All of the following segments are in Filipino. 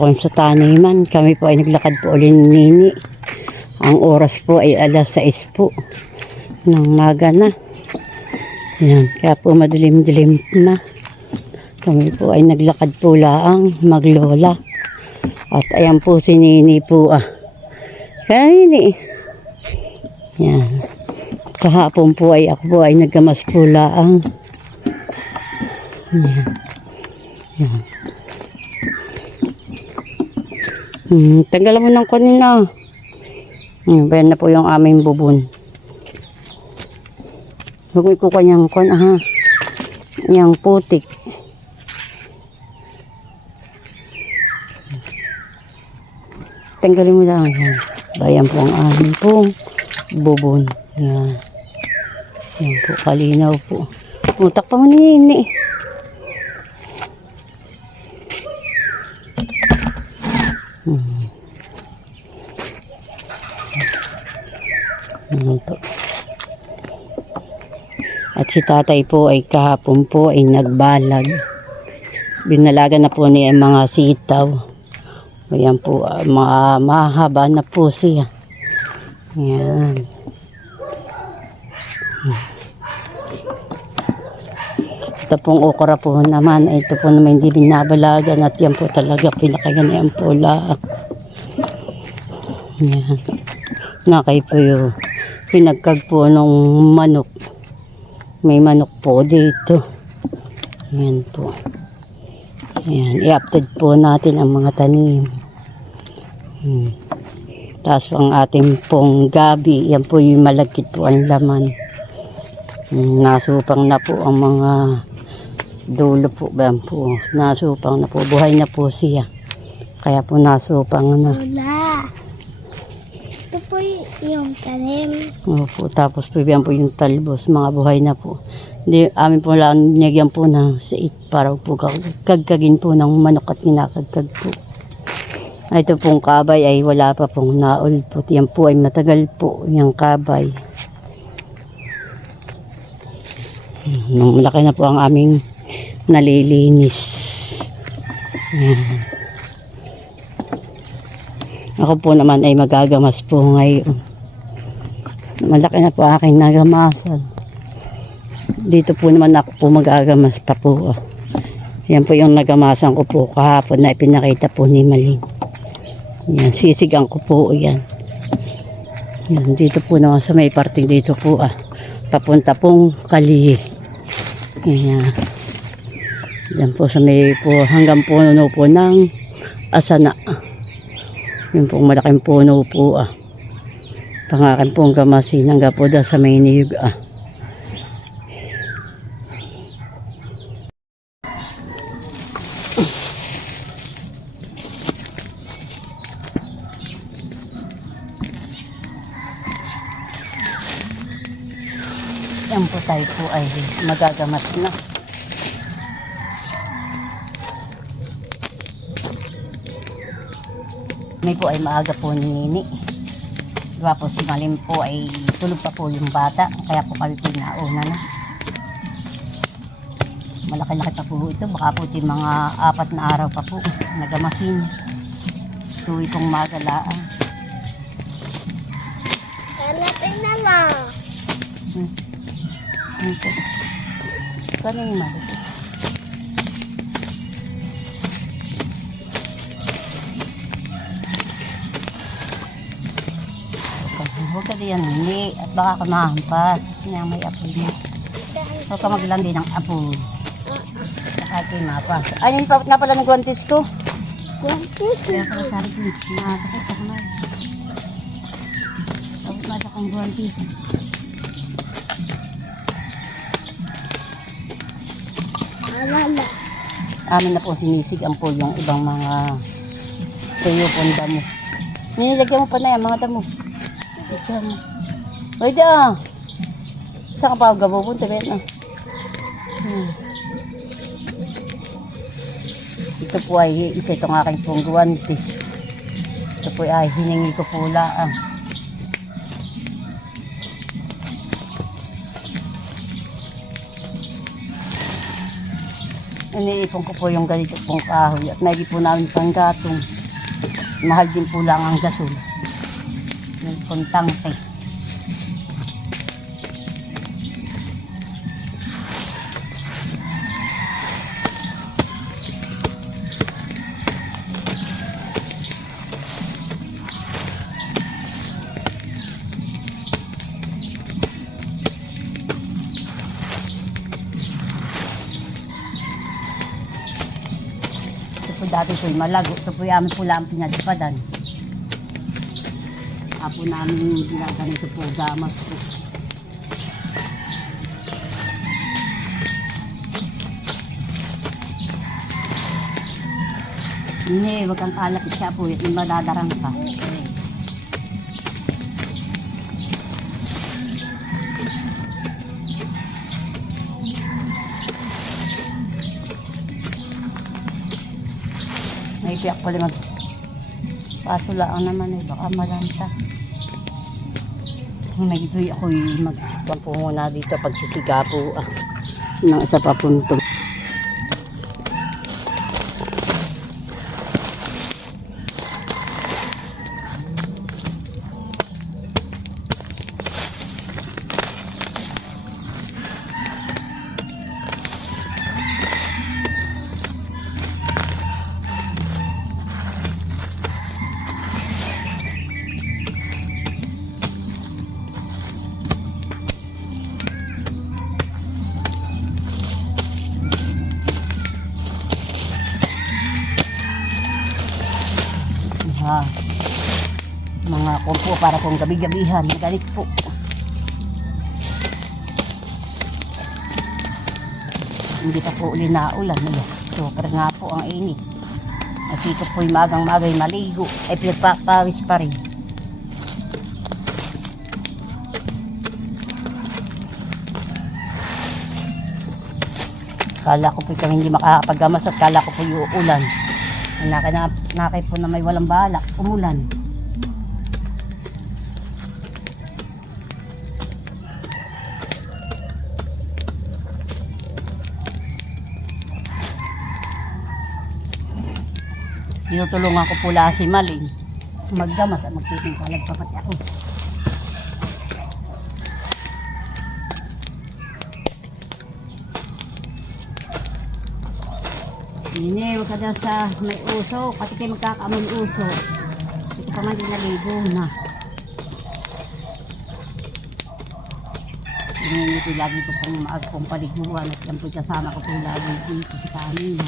po kami sa taniman. Kami po ay naglakad po ulit ni Nini. Ang oras po ay alas 6 po ng maga na. Yan, kaya po madilim-dilim na. Kami po ay naglakad po laang maglola. At ayan po si Nini po Kaya Nini. Yan. Kahapon po ay ako po ay nagkamas po laang. Yan. Yan. Tanggalan mo ng kanina. Bayan na po yung aming bubon. Huwag ko kanyang kon, yung putik. Tanggalin mo lang yan. Bayan po ang aming pong bubon. Yan. Yan po, kalinaw po. Mutak pa mo Nini. At si tatay po ay kahapon po ay nagbalag. Binalagan na po niya ang mga sitaw. Ayan po, mahaba na po siya. Ayan. Ito pong okra po naman, ito po naman hindi binabalagan at yan po talaga pinakaganyan po lahat. Ayan. Nakay po yung pinagkag po ng manok. May manok po dito. Ayan po. Ayan. I-update po natin ang mga tanim. Tapos ang ating pong gabi. Yan po yung malagkit po ang laman. Nasupang na po ang mga dulo po. Ayan po. Nasupang na po. Buhay na po siya. Kaya po nasupang na. Wala. Ito po yung tanim. Opo, tapos po yan po yung talbos, mga buhay na po. Hindi, amin po lang niyagyan po ng siit para po kagkagin po ng manok at kinakagkag po. Ito pong kabay ay wala pa pong naulpot. Yan po ay matagal po yung kabay. Malaki na po ang aming nalilinis. Yan. Ako po naman ay magagamas po ngayon. Malaki na po aking nagamasan. Dito po naman ako po magagamas pa po. Yan po yung nagamasan ko po kahapon na ipinakita po ni Malin. Yan, sisigang ko po yan. Yan, dito po naman sa may parting dito po papunta pong Kali. Yan. Yan po sa may po hanggang puno po ng Asana. Yung pong malaking puno po pangakan pong gamasin hanggang po sa may niyog yan po tayo po ay magagamas na. May po ay maaga po ni Nini. Diba po si Malin po ay tulog pa po yung bata. Kaya po kami po nauna na. Malaki-laki pa po ito. Baka po ito mga 4 na araw pa po. Nagamasin. Tuwi pong magalaan. Hanapin na lang. Ito. Kano yung Malin? Huwag ka diyan, hindi. At baka ka mahampas. Yan may apoy mo. Huwag ka maglandi ng apoy. Nakakay mapas. Ayun pa nga pala ng guantes ko. Guantes? Kaya pala sabi ko, nakakasakit ako na. Tapos na akong guantes. Alala. Amin na po sinisig ang po yung ibang mga tuyo pong damo. Nilagyan mo pa na yan mga damo. Uy da! Saan ka pa gabupunta? Ito po ay isa itong aking pong guwantes. Ito po ay hiningi ko po lang. Iniipon ko po yung ganito pong kahoy at may po namin panggatong. Mahal din po lang ang gasol. Yung pong tangke. Ito po dati po yung malago. Ito po yaman po lang pinadipadan. Apo namin ginaganito po gamas po. Hindi, wag kang kalapit siya po. Yung madadarang ka. May piyak pala mag paso lang naman eh, baka malanta. Nagito'y ako'y magsisikpan po muna dito pagsisiga po ng isa pa punto. Ha, mga kumpo para pong gabi-gabihan, magalit po. Hindi pa po uli na ulan. Super nga po ang init. Nasikot po yung magang-magay maligo. Ay pinagpapawis pa rin. Kala ko po kami hindi makakapagamas at kala ko po yung ulan. Nakay po na may walang balak, umulan. Tinutulungan ko pula si Maling magdamas at magtitingkalag pa pati ako. Hindi, huwag ka daw sa may uso. Pati kayo magkakaamon uso. Ito pa man din naligo na. Hindi ko lagi ko pang maagpong paliguan. At yan po kasama ko po lagi dito sa kanin.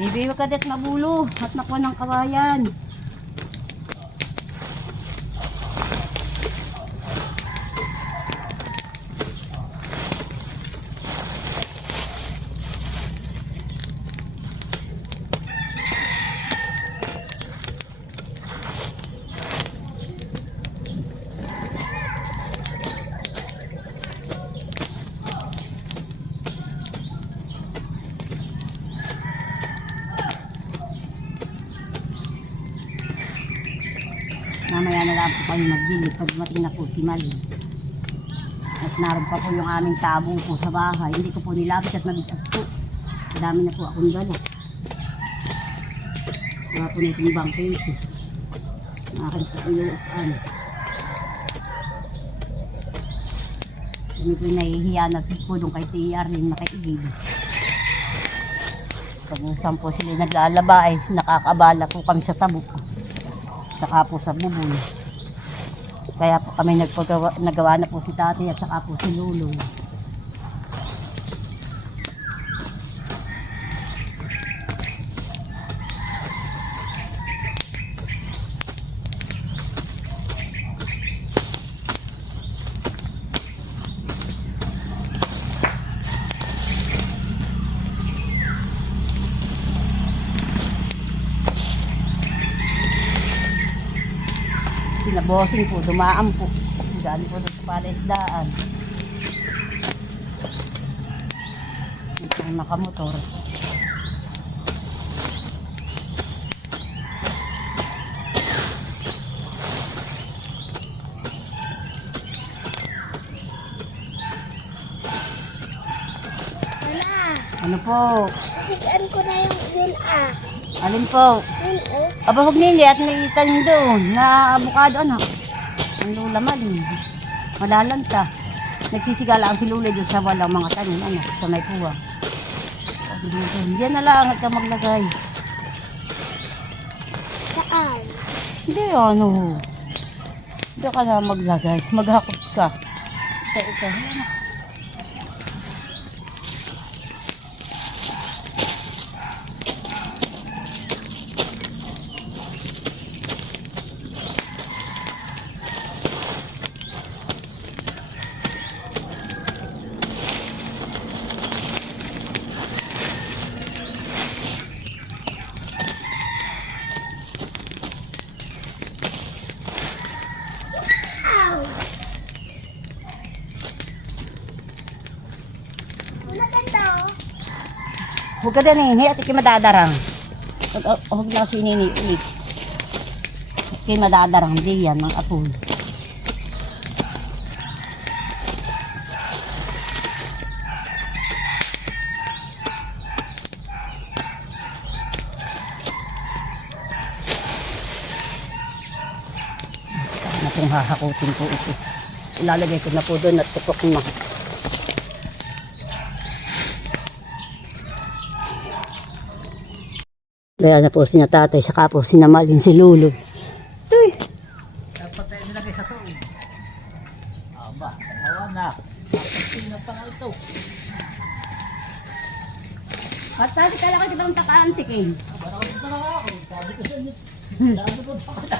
Bibi, huwag ka daw mabulo. At nakuha ng kawayan. Mamaya na lang po kayo magdilig pag dumating na po si Maling. At naroon pa po yung aming tabo po sa bahay. Hindi ko po nilapit at mabigat po. Dami na po akong dala. Wala po na itong bangke ito. Akin sa iluupan. Hindi po nahihiya na po doon kay TR yung nakaigil. Pag saan po sila naglalaba ay nakakabala po kami sa tabo. Saka po sa bubong. Kaya po kami nagawa na po si Tati at saka po si Luloy. Pinabosing po, dumaan po. Daan po doon sa palaisdaan. Itong nakamotor. Wala. Ano po? Sigaan ko na yung yun Alin po? Yun Aba, huwag nili at naitan doon na abukado, anak. Ang lulaman. Malalanta. Nagsisigala ang silulay doon sa walang mga tanim, anak, sa may puwa. Diyan na lang at ka maglagay. Saan? Hindi, ano. Diyan ka na maglagay. Maghakot ka. Ito. Ow! Maganda oh. Huwag ka din eh. At iki madadarang. Huwag lang sinini ulit. Iki madadarang. Di yan, mga apoy. Na kung hahakutin ko ito. Ilalagay ko na po doon at tupok na. Kaya na po sina tatay, saka po sinamaling si Lulu. Uy! Dapat tayo nilagay sa tuig. Aba, dalawa na. Sino pa nga ito? Patati ka lang ka bang takaantikin? Parang ito na ako. Sabi ko sa inyo. Sabi ko pa ka.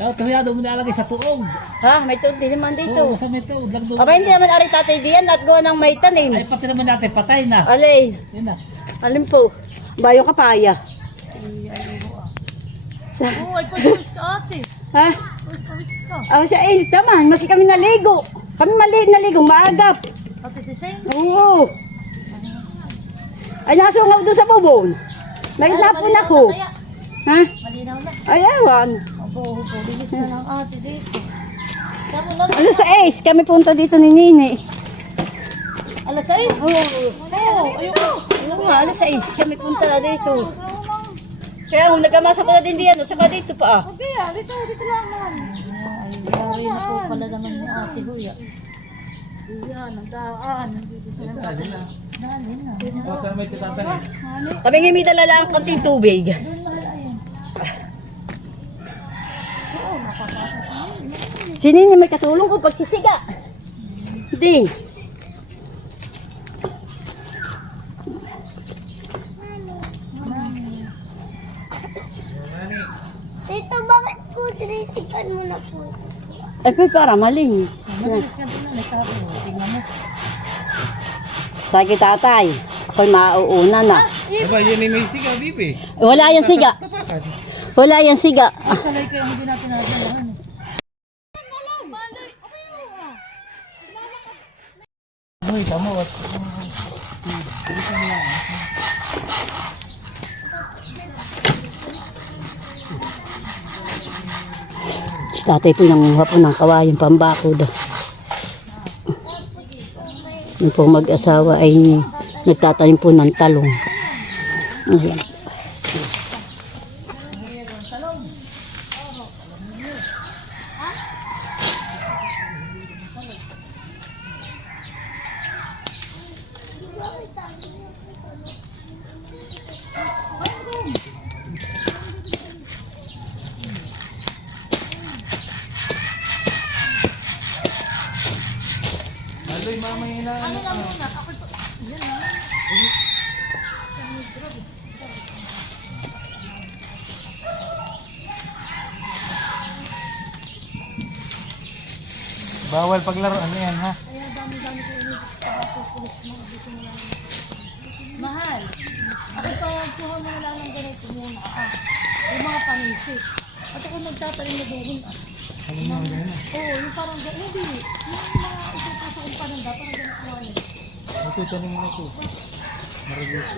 Dapat tuhiyado mo nalagay sa tuog. Ha? May tuod din naman dito. Oo, sa may tuog. Lang doon. Aba, hindi naman ari tatay diyan at gawa ng may tanim. Ay, pati naman natin, patay na. Alay, Yan na. alin po? Bayong kapaya. Oo, ay pag-uwis ka ate. Ha? Pag-uwis ka. Oh, siya eh, taman. Maski kami naligo. Kami naligong maagap. Ate si Shane. Oo. Ay, nasungaw doon sa bubon. May napon ako. Ha? Malinaw na. Ay, ewan. Abo, bilis na lang ate dito. Saan mo Alas 6, kami punta dito ni Nini. Alas 6? Oo. Oo, ayoko. Oo nga, alas 6, kami punta na dito. Kaya kung nagkamasa ko na din diyan, at saka dito pa. Okay, dito lang naman. Ay, na po pala naman ni ate Huya. Yan, ang daan. Nandito sa dali na. Dali na. Kami nga may dala lang konting tubig. Si Nini may katulong ko pagsisiga. Hindi. Tito, bakit ko sinisikan mo na po? Ay, para maling. Mabilis ka din na sabi mo. Tingnan mo. Sige tatay, ako'y mauuna na. Aba, yun yung may sigaw, bibi. Wala yung siga. Wala yung siga. Salay kayo, hindi natin nadalahan. Uy, tamo. Si tatay po nanguha po ng kawayang pambako daw. Yung pong mag-asawa ay nagtatanim po ng talong. Ayan. Aloy, mama yun na. Bawal paglaruan yan, ha? Mahal. Ako pag kuha mo lang ng ganito muna ka. Yung mga panisip. At ako nagtatanim na doon. Oo, yung parang hindi. Yung mga ipapasa kong pananda, parang ganito ko ano. Ito, tanim mo ito. Maragos.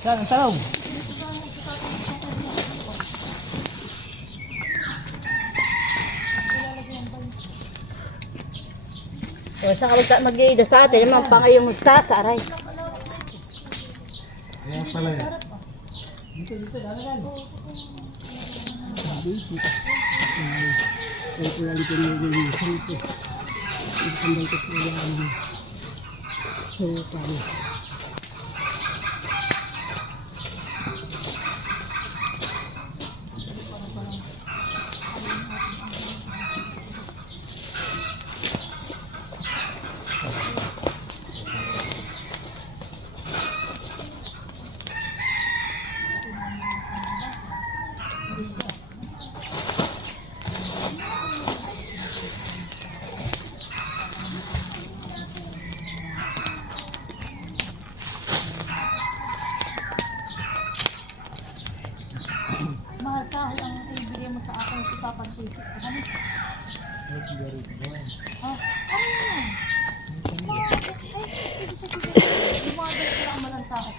Saan ang talong? O, saan ka mag-iida sa atin? Yung mga pangay yung mustasa, aray. Ayan pala yan. Dito, dami yan. Mahal kahoy ang ibigay mo sa akin sa papantisip. Ano? Ah, ano yan? Lumagal ko lang malantakas.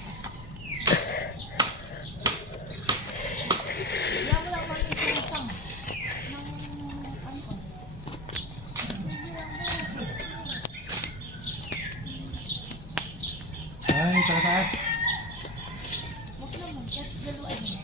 Kaya mo lang mali sa isang. Ayan, ito na taas. Huwag naman, kahit dalawa din.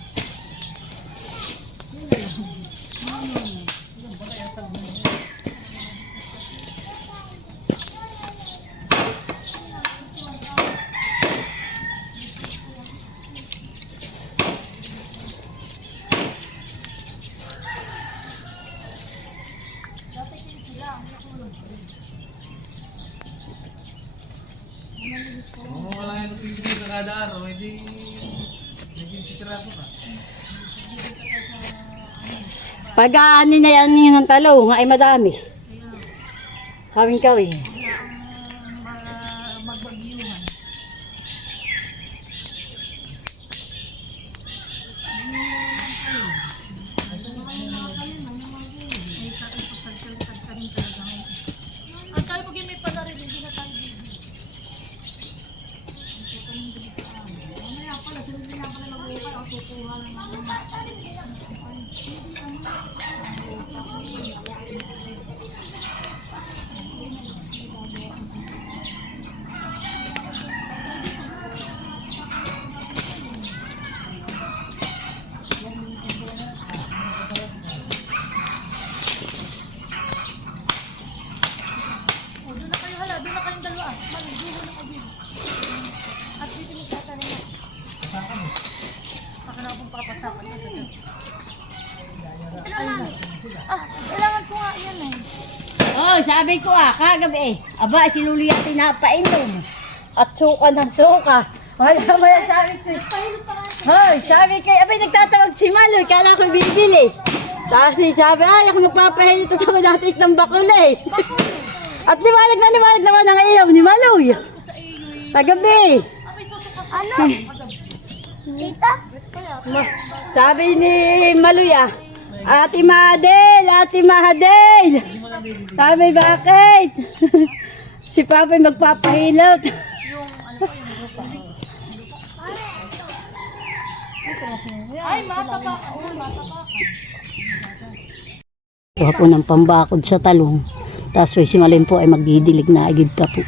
Kung wala yan ang TV sa kada araw, hindi naging titirato ka. Pag aani na yan yung talong, ay madami. Kawing-kawing. Magbagyuhan. At tayo pag may panarin, hindi na tayo bibig. Mamaya pala, sila na pala mag-uukay, ang kukuha ng mga O, doon na kayo hala, doon na kayong dalawa. Maliguho na kayo. At dito mo tatanin na. Baka na akong papasakan na sa dyan. Kailangan ko nga yan eh. Oh, sabi ko kagabi aba, si Luli ang pinapainom. At suka ng suka. Wala mo yan, sabi ko. Hoy, sabi ko, abay, nagtatawag si Maloy, kala ko bibili. Tapos sabi, ay, ako nagpapahilito sa manatik ng bakule. At liwanag naman ang ilaw ni Maloy. Kagabi. Ano? Tita? Sabi ni Maloy, Ate Mahadel. Sabi, bakit? Si Papay magpapahilot. Ay, matapakan. Oo, matapakan. Kuha po ng pambakod sa talong. Tapos si Malin po ay magdidilig na agad ka po.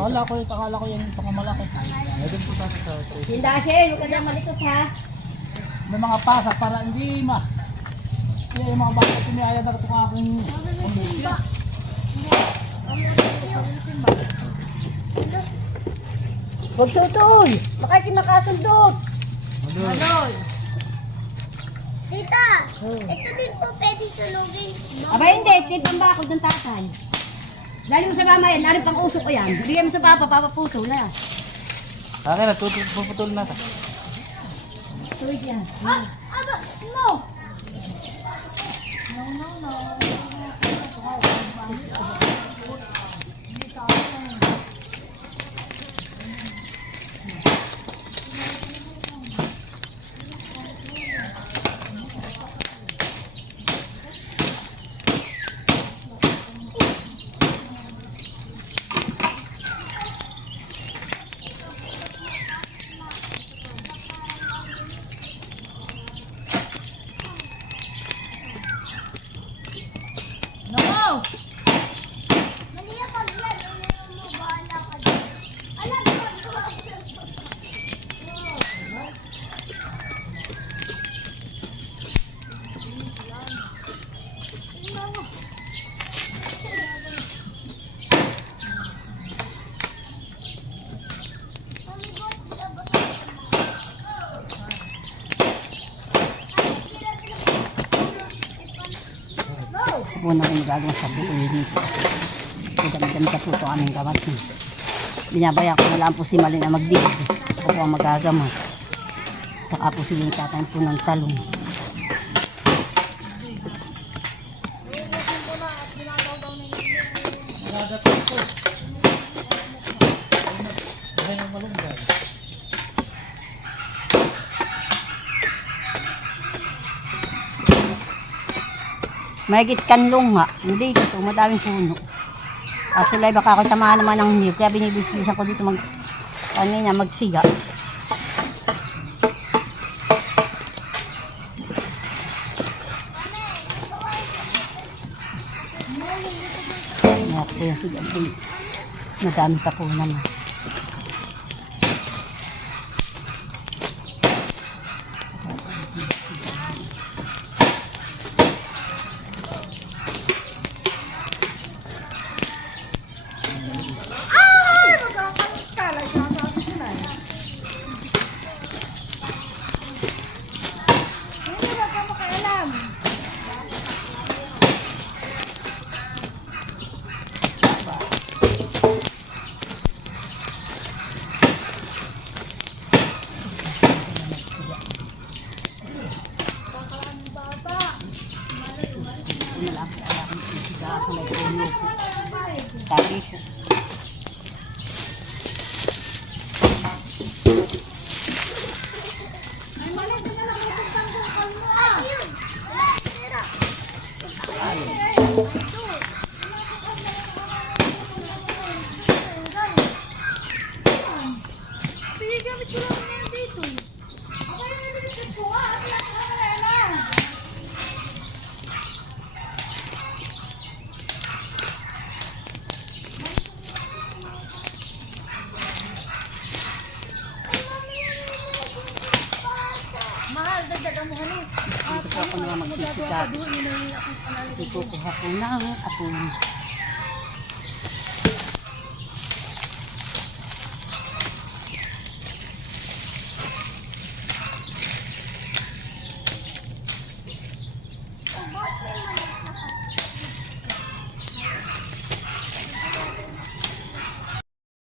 Akala ko yan yung pangamalaki. Meron po tayo sa Hindi siya, huwag ka na malikot ha. may mga pasa para hindi kaya yung mga bata pinayaya na ito aking pamilya. Huwag tutuloy. Baka kinakasundot. Maloy. Tita, ito din po pwedeng sulugin. Aba hindi, tip pambakod ng tatay. Dali mo sa mama yan, narin pang usok ko yan. Bigyan mo sa papa puto na yan. Akin na, puputol na ito. Tuwid yan. Ah! Aba! No! Mali ang pag yan. Ano mo, bahala ka dyan. Alam mo, Ako po na rin magagawa sa bukoy dito. Magdamit na po ito aming gamas. Binabayan ko na lang po si Malin na magdig. Ako po ang magagamas. Saka po sila yung tatayin po ng talong. Mahigit kanlong nga. Hindi dito, madaming puno. Kaso lang baka ako tamaan naman ng niyog. Kaya binibis-bisan ko dito kanina magsiga. Kaya po yung siga. Madami pa po naman. Tabi po. Mahal, dagdagan mo ano. Dito po ako naman magsisigat. Ikukuha ko ng apong.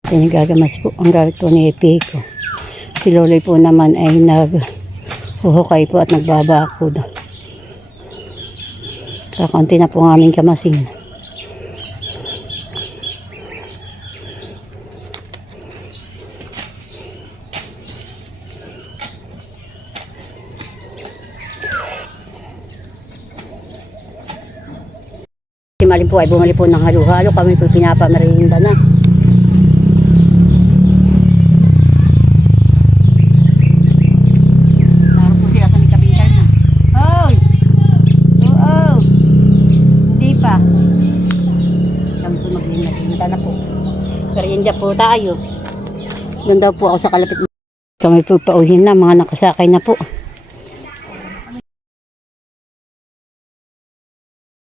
Pinagagamas po ang galit po ni Epi ko. Si Lola po naman ay naghuhukay po at nagbabakod. Kakaunti na po ang aming kamasin. Si Malin po ay bumali po ng halo-halo. Kami po pinapamerinda na. Na po. Merienda po tayo. Doon daw po ako sa kalapit. Kami po pauhin na, mga nakasakay na po.